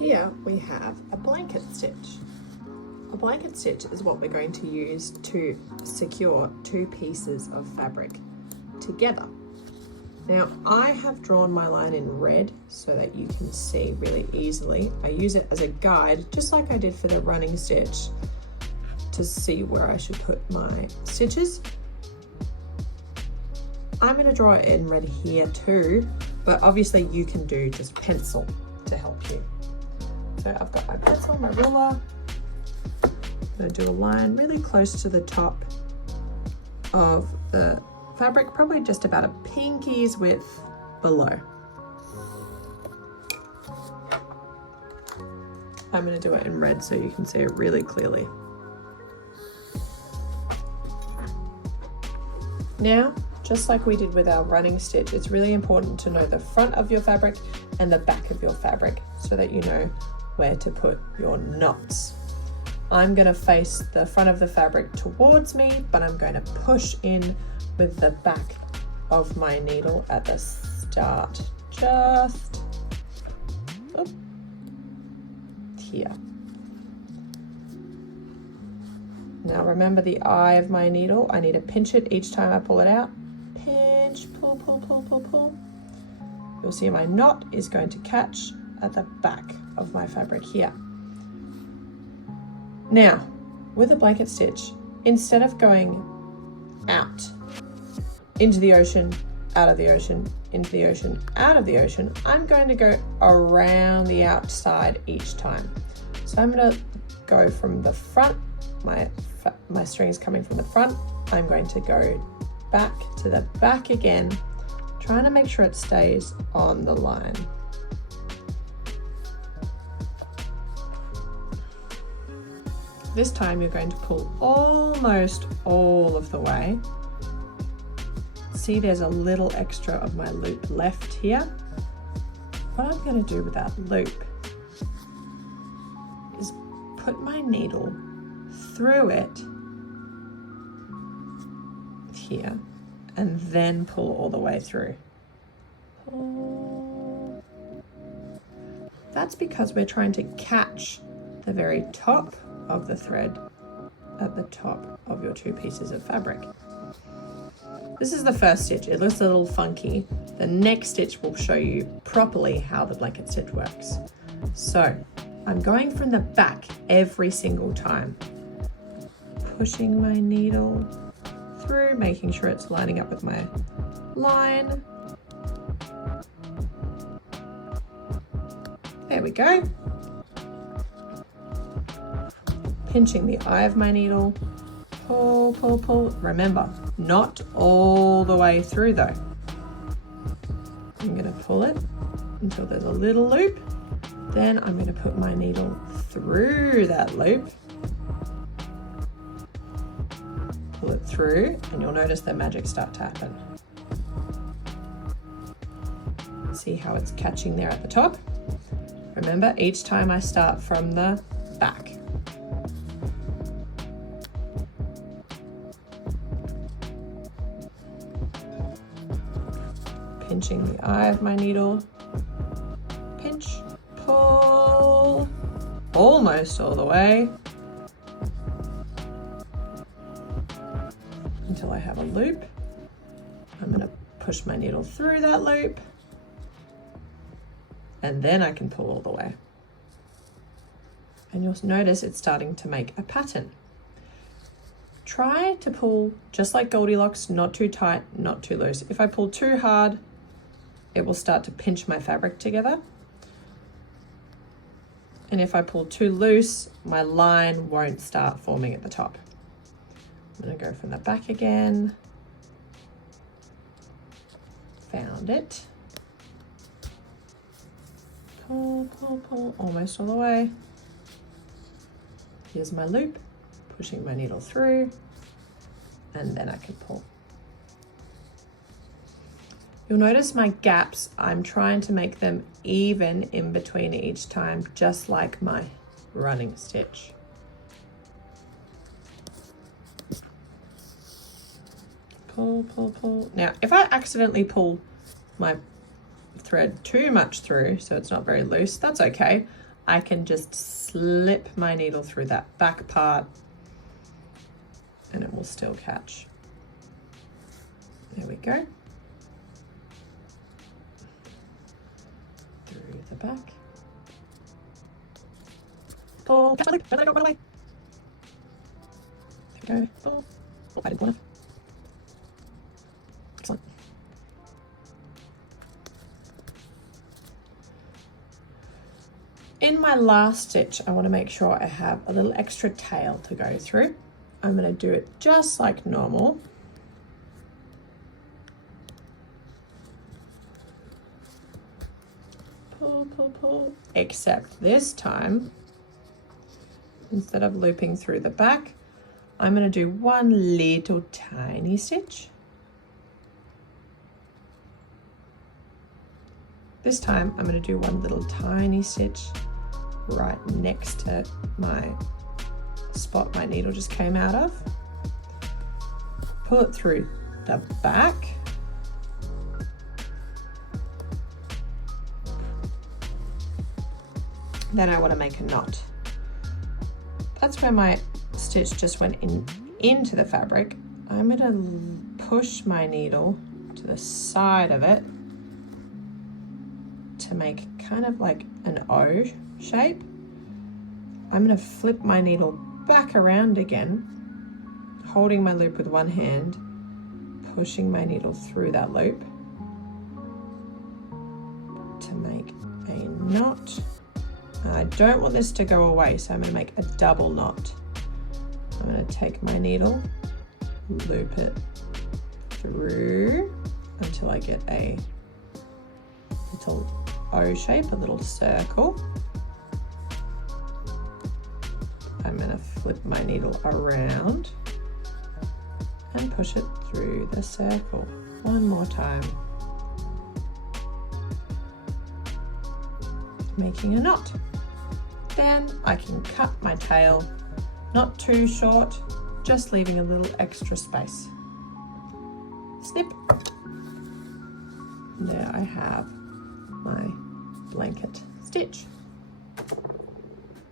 Here we have a blanket stitch. A blanket stitch is what we're going to use to secure two pieces of fabric together. Now I have drawn my line in red so that you can see really easily. I use it as a guide, just like I did for the running stitch, to see where I should put my stitches. I'm going to draw it in red here too, but obviously you can do just pencil to help you. So I've got my pencil, my ruler. I'm going to do a line really close to the top of the fabric, probably just about a pinky's width below. I'm going to do it in red so you can see it really clearly. Now, just like we did with our running stitch, it's really important to know the front of your fabric and the back of your fabric so that you know where to put your knots. I'm going to face the front of the fabric towards me, but I'm going to push in with the back of my needle at the start, just here. Now remember the eye of my needle, I need to pinch it each time I pull it out. Pinch, pull, pull, pull, pull, pull. You'll see my knot is going to catch at the back of my fabric here. Now, with a blanket stitch, instead of going out into the ocean, out of the ocean, into the ocean, out of the ocean, I'm going to go around the outside each time. So I'm going to go from the front, my string is coming from the front, I'm going to go back to the back again, trying to make sure it stays on the line. This time you're going to pull almost all of the way. See, there's a little extra of my loop left here. What I'm going to do with that loop is put my needle through it here and then pull all the way through. Pull. That's because we're trying to catch the very top of the thread at the top of your two pieces of fabric. This is the first stitch. It looks a little funky. The next stitch will show you properly how the blanket stitch works. So I'm going from the back every single time, pushing my needle through, making sure it's lining up with my line. There we go. Pinching the eye of my needle, pull, pull, pull. Remember, not all the way through though. I'm going to pull it until there's a little loop. Then I'm going to put my needle through that loop, pull it through, and you'll notice the magic start to happen. See how it's catching there at the top? Remember, each time I start from the back. Pinching the eye of my needle, pinch, pull, almost all the way until I have a loop. I'm going to push my needle through that loop and then I can pull all the way. And you'll notice it's starting to make a pattern. Try to pull just like Goldilocks, not too tight, not too loose. If I pull too hard, it will start to pinch my fabric together. And if I pull too loose, my line won't start forming at the top. I'm going to go from the back again. Found it. Pull, pull, pull, almost all the way. Here's my loop, pushing my needle through, and then I can pull. You'll notice my gaps, I'm trying to make them even in between each time, just like my running stitch. Pull, pull, pull. Now, if I accidentally pull my thread too much through, so it's not very loose, that's okay. I can just slip my needle through that back part and it will still catch. There we go. Through the back. Pull, catch my loop, don't let it go, run away. There we go, pull. Oh, I didn't pull enough. Excellent. In my last stitch, I want to make sure I have a little extra tail to go through. I'm going to do it just like normal. Pull, pull, pull. Except this time, instead of looping through the back, I'm going to do one little tiny stitch. This time, I'm going to do one little tiny stitch right next to my spot my needle just came out of. Pull it through the back. Then I want to make a knot. That's where my stitch just went into the fabric. I'm going to push my needle to the side of it to make kind of like an O shape. I'm going to flip my needle back around again, holding my loop with one hand, pushing my needle through that loop to make a knot. I don't want this to go away, so I'm going to make a double knot. I'm going to take my needle, loop it through until I get a little O shape, a little circle. I'm going to flip my needle around and push it through the circle. One more time. Making a knot. Then I can cut my tail, not too short, just leaving a little extra space. Snip. And there I have my blanket stitch.